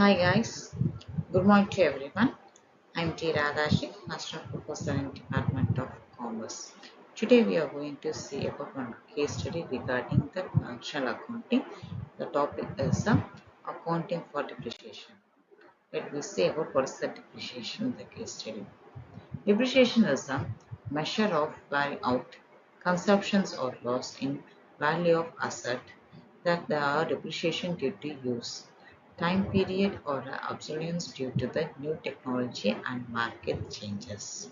Hi guys, good morning to everyone. I'm T. Radhashi, Assistant Professor in Department of Commerce. Today we are going to see about one case study regarding the functional accounting. The topic is accounting for depreciation. Let me say about what is the depreciation in the case study. Depreciation is a measure of wearing out, consumptions or loss in value of asset that the depreciation due to use, time period or obsolescence due to the new technology and market changes.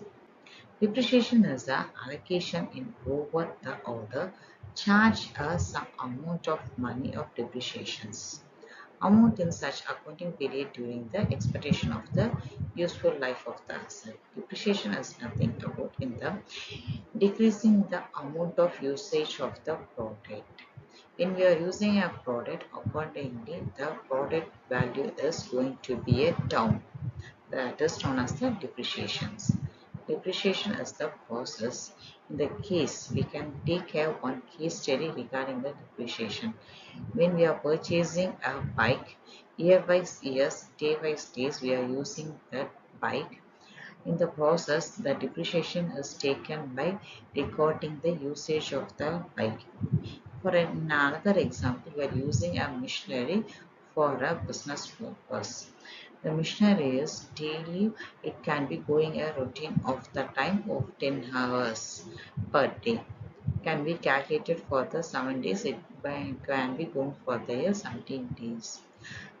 Depreciation is the allocation in over the order charge some amount of money of depreciations amount in such accounting period during the expectation of the useful life of the asset. Depreciation is nothing about in the decreasing the amount of usage of the product. When we are using a product, accordingly the product value is going to be a down. That is known as the depreciations. Depreciation is the process. In the case, we can take a one case study regarding the depreciation. When we are purchasing a bike, year by years, day by days, we are using that bike. In the process, the depreciation is taken by recording the usage of the bike. For another example, we are using a machinery for a business purpose. The machinery is daily, it can be going a routine of the time of 10 hours per day. Can be calculated for the 7 days, it can be going for the 17 days.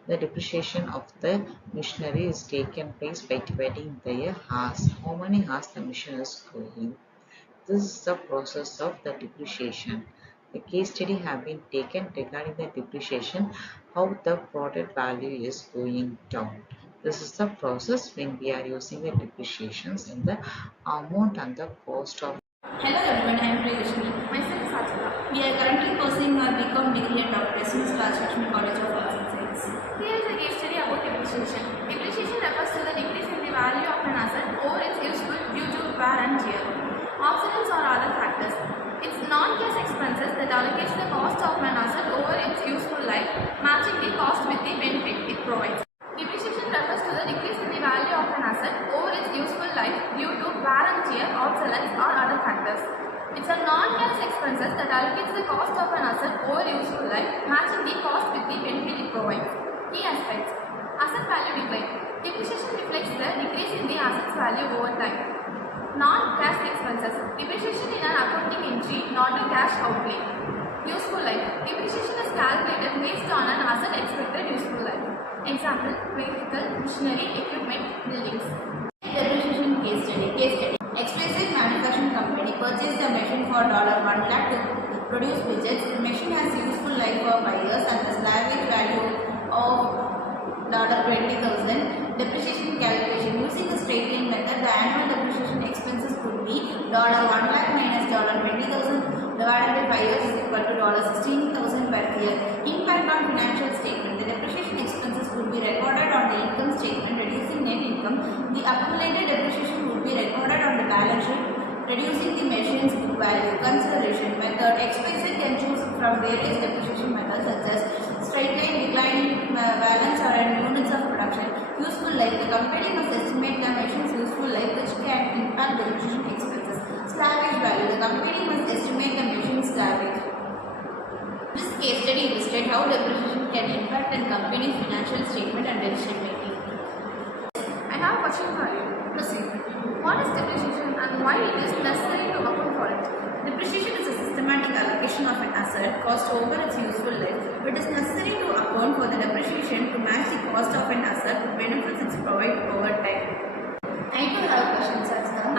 The depreciation of the machinery is taken place by dividing the hours, how many hours the machine is going. This is the process of the depreciation. The case study have been taken regarding the depreciation, how the product value is going down. This is the process when we are using the depreciations in the amount and the cost of. Hello everyone, I am Priyashni. Myself is Sajita. We are currently pursuing our BCom degree at Dr. S.N.S. Rajlakshmi College of Arts and Science. Here is a case study about depreciation. Depreciation refers to the decrease in the value of an asset or its useful due to wear and tear, obsolescence or other factors. It's non-cash expenses that allocates the cost of an asset over its useful life, matching the cost with the benefit it provides. Depreciation refers to the decrease in the value of an asset over its useful life due to wear and tear, obsolescence or other factors. It's a non-cash expenses that allocates the cost of an asset over useful life, matching the cost with the benefit it provides. Key aspects: asset value decline. Depreciation reflects the decrease in the asset's value over time. Non-cash expenses. Depreciation in an accounting entry, not a cash outlay. Useful life. Depreciation is calculated based on an asset expected useful life. Example: vehicle, machinery, equipment, buildings. Depreciation case study. Expensive manufacturing company purchased a machine for $1 lakh to produce widgets. The machine has useful life for 5 years and the salvage value of $20,000. Depreciation calculation. Using the straight line method, the annual depreciation expenses could be $1 lakh minus $20,000 divided by 5 years is equal to $16,000 per year. Impact on financial statement. The depreciation expenses would be recorded on the income statement, reducing net income. The accumulated depreciation would be recorded on the balance sheet, reducing the machine's book value. Consideration method. XYZ can choose from various depreciation methods such as straight line, declining balance or units of production. Useful life. The company must estimate the machine's useful life, which can impact the depreciation expenses. Salvage value. The company must estimate the machine's salvage. This case study illustrates how depreciation can impact a company's financial statement and decision making. I have a question for you. Proceed. What is depreciation and why it is necessary to account for it? Depreciation is a systematic allocation of an asset cost over its useful life. It is necessary to account for the depreciation to match the cost of an asset with benefits it provides over time. I do have a question, Sajita.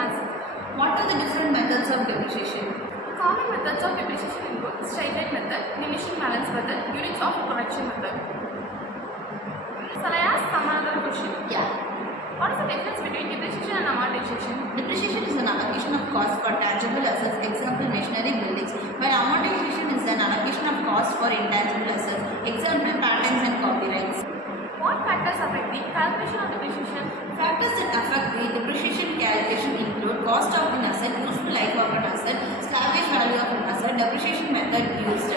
What are the different methods of depreciation? Common methods of depreciation include straight line method, diminishing balance method, units of production method. Shall I ask some other question? Yeah. What is the difference between depreciation and amortization? Depreciation is an allocation of cost for tangible assets, example machinery, buildings, while amortization is an allocation of cost for intangible assets, example patents and copyrights. What factors affect the calculation of depreciation? Factors that affect the depreciation calculation include cost of an asset, useful life of an asset, salvage value of an asset, depreciation method used.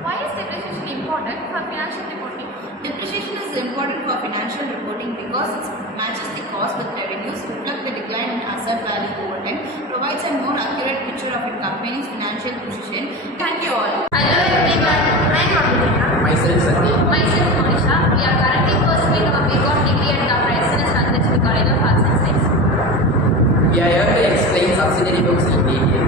Why is depreciation important for financial reporting? Depreciation is important important for financial reporting because it matches the cost with revenues, reflects the decline in asset value over time, provides a more accurate picture of a company's financial position. Thank you all. Hello everyone, I am Abhinav. Myself, Sandeep. Myself, Monisha. We are currently pursuing our BCom degree at the SNS Ranjashri College of Arts and Science. We are here to explain subsidiary books in detail.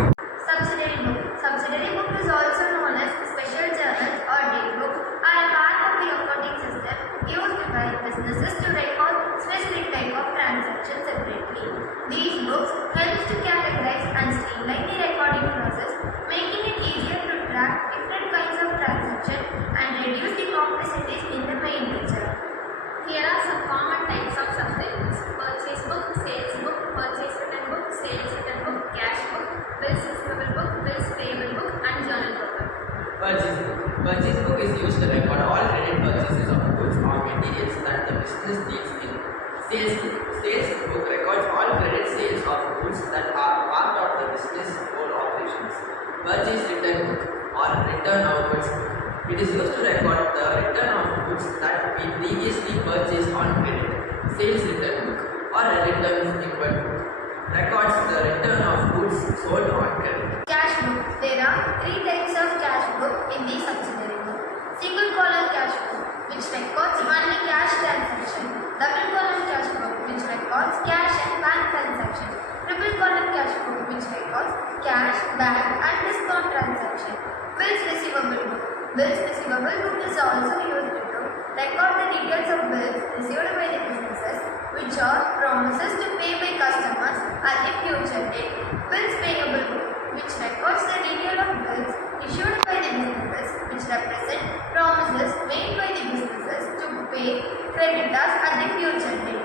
Subsidiary book. Subsidiary book is also known as special journals or daybook, are a part of the accounting system used by businesses to record specific type of transactions separately. These books help to categorize and streamline the recording process, making it easier to track different kinds of transactions and reduce the complexities in the main ledger. Here are some common types of subsidiary books: purchase book, sales book, purchase return book, sales return book, cash book, bills receivable book, bills payable book, and journal book. Purchase book. Purchase book is used to record all credit purchases of goods or materials that the business needs in. Sales book. Sales book records all credit sales of goods that are part of the business whole operations. Purchase return book or return of goods book. It is used to record the return of goods that we previously purchased on credit. Sales return book or a return inward book records the return of goods sold on credit. Cash book. There are three types of cash book in the subsidiary book. Single column cash book, which records only cash transaction. Double column cash book, which records cash and bank transaction. Triple column cash book, which records cash, bank, and discount transaction. Bills receivable book. Bills receivable book is also used to record the details of bills received by the businesses, which are promises to pay by customers at a future date. Bills payable book, which records the detail of bills issued by the businesses, which represent promises made by the businesses to pay creditors at the future date.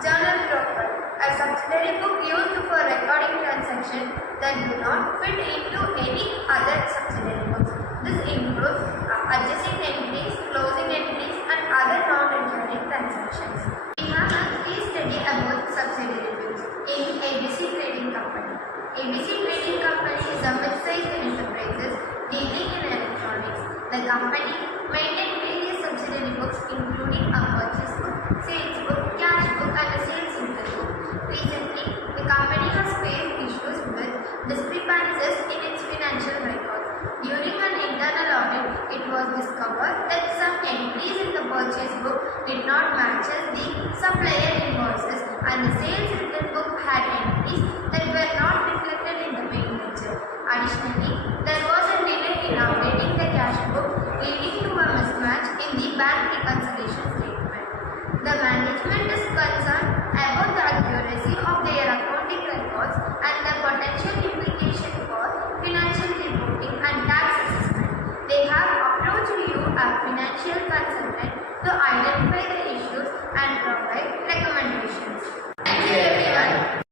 Journal proper, a subsidiary book used for recording transactions that do not fit into any other subsidiary books. This includes adjusting entries, closing entries, and other non-recurring transactions. We have a case study about subsidiary books in ABC Trading Company. ABC Trading Company is a mid-sized enterprise dealing in electronics. The company maintains various subsidiary books including a purchase book, sales book, cash book, and a sales return book. Recently, the company has faced issues with discrepancies in its financial records. During an internal audit, it was discovered that some entries in the purchase book did not match the supplier invoices, and the sales return book had entries that were not reflected in the main ledger. Additionally, there was a delay in updating the cash book, leading to a mismatch in the bank reconciliation statement. The management is concerned about the accuracy of their accounting records and the potential implication for financial reporting and tax assessment. They have approached you, a financial consultant, to identify the issues and provide